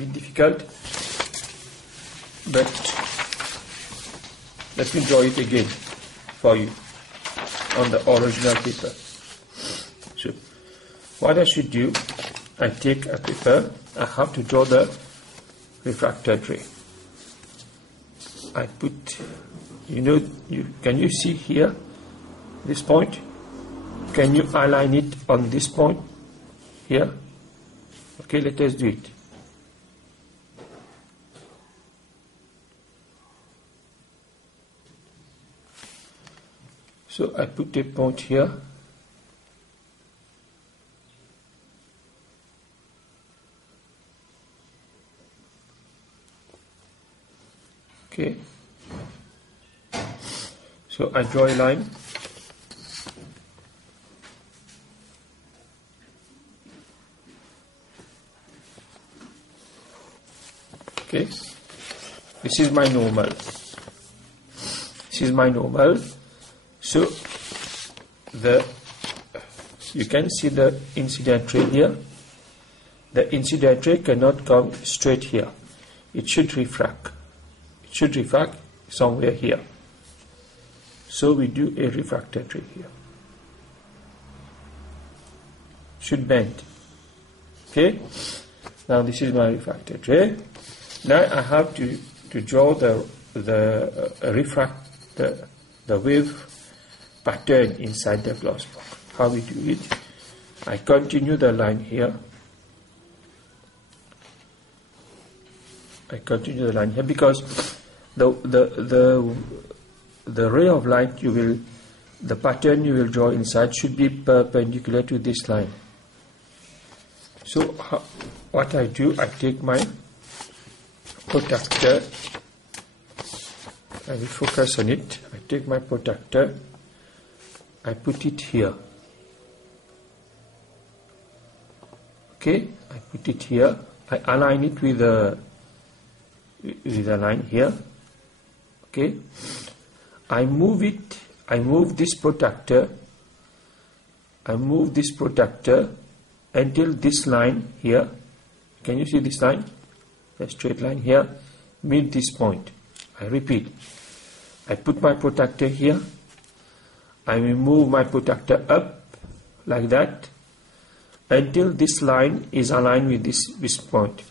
bit difficult, but let me draw it again for you on the original paper. So what I should do, I take a paper, I have to draw the refractor tray. I put, can you see here this point? Can you align it on this point here? Okay, let us do it. So I put a point here. Okay. So I draw a line. Okay. This is my normal. This is my normal. So you can see the incident ray here. The incident ray cannot come straight here. It should refract. It should refract somewhere here. So we do a refractor ray here. Should bend. Okay. Now this is my refractor ray. Now I have to draw the wave pattern inside the glass block. How we do it? I continue the line here. I continue the line here because the ray of light the pattern you will draw inside should be perpendicular to this line. So what I do, I take my protractor. I will focus on it. I take my protractor. I put it here. Okay, I put it here. I align it with a line here. Okay, I move it. I move this protractor. I move this protractor until this line here. Can you see this line? The straight line here. Meet this point. I repeat. I put my protractor here. I will move my protractor up like that until this line is aligned with this point.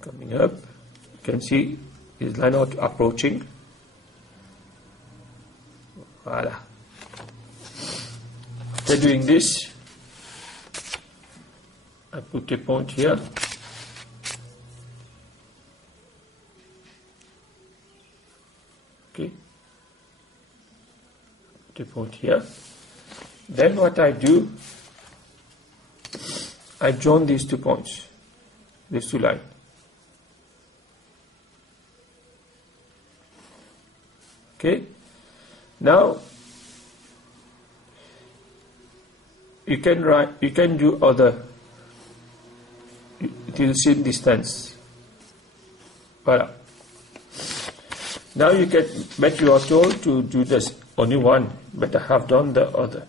Coming up, you can see this line out approaching. Voila. After doing this, I put a point here. Okay. Put a point here. Then what I do, I join these 2 points, these 2 lines. Okay. Now you can do other till the same distance. Voila. Now you are told to do this only one, but I have done the other.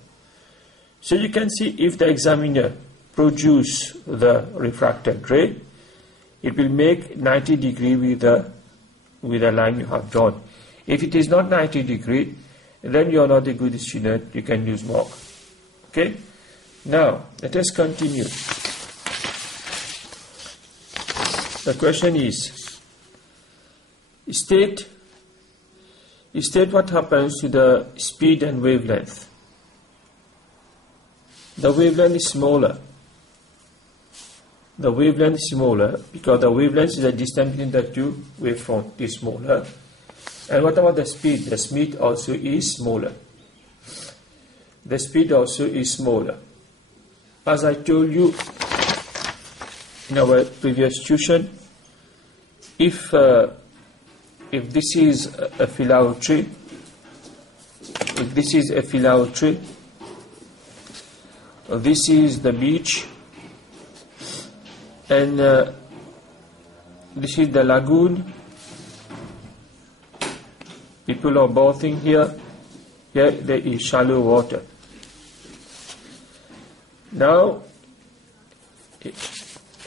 So you can see if the examiner produce the refracted ray, it will make 90 degree with the line you have drawn. If it is not 90 degree, then you are not a good student. You can use more. Okay. Now let us continue. The question is, state what happens to the speed and wavelength. The wavelength is smaller. The wavelength is smaller because the wavelength is the distance between the 2 waveforms is smaller. And what about the speed? The speed also is smaller. The speed also is smaller. As I told you in our previous tuition, if this is a phylautory, this is the beach, and this is the lagoon. People are bathing here. Here there is shallow water. Now,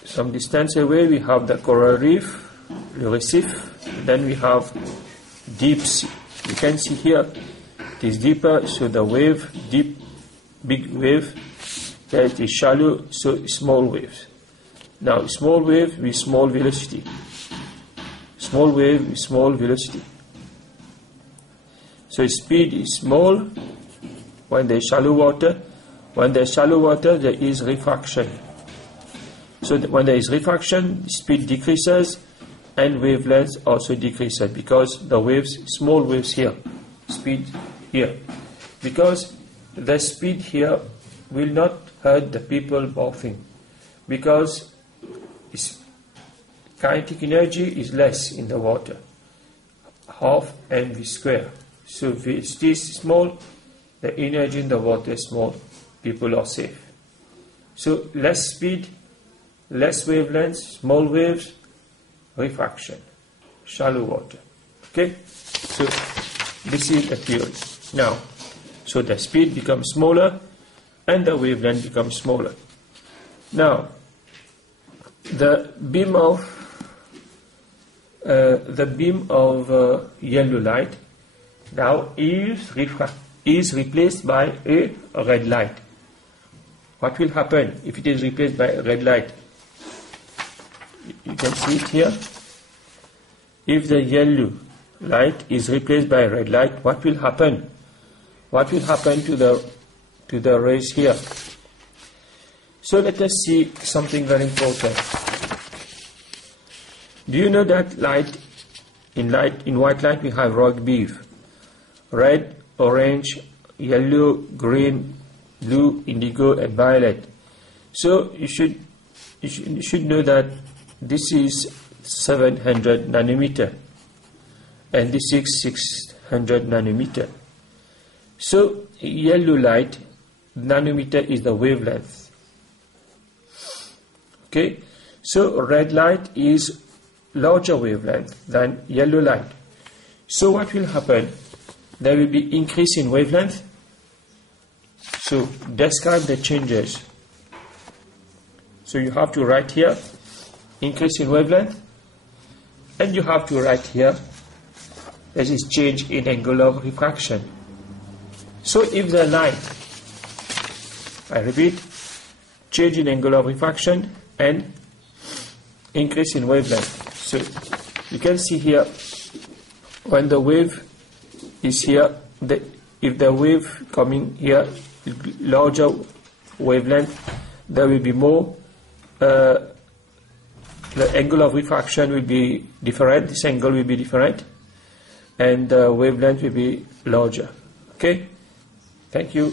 some distance away we have the coral reef, le récif. Then we have deep sea. You can see here it is deeper, so the wave, deep, big wave. There it is shallow, so small waves. Now small wave with small velocity. Small wave with small velocity. So speed is small when there is shallow water. When there is shallow water, there is refraction. So when there is refraction, speed decreases and wavelength also decreases because the waves, small waves here, speed here. Because the speed here will not hurt the people bathing because kinetic energy is less in the water, half mv square. So if it is small, the energy in the water is small, people are safe. So less speed, less wavelength, small waves, refraction, shallow water. Okay, so this is the theory. Now, so the speed becomes smaller and the wavelength becomes smaller. Now, the beam of yellow light now is replaced by a red light. What will happen if it is replaced by a red light? You can see it here. If the yellow light is replaced by a red light, what will happen? What will happen to the rays here? So let us see something very important. Do you know that in white light we have rock beam, red, orange, yellow, green, blue, indigo, and violet. So you should know that this is 700 nanometer and this is 600 nanometer. So yellow light, nanometer is the wavelength. Okay, so red light is larger wavelength than yellow light. So what will happen? There will be increase in wavelength. So describe the changes. So you have to write here increase in wavelength, and you have to write here there is change in angle of refraction. So if the light, I repeat, change in angle of refraction and increase in wavelength. So you can see here when the wave is here, if the wave coming here larger wavelength, there will be more, the angle of refraction will be different, this angle will be different, and the wavelength will be larger. Okay, thank you.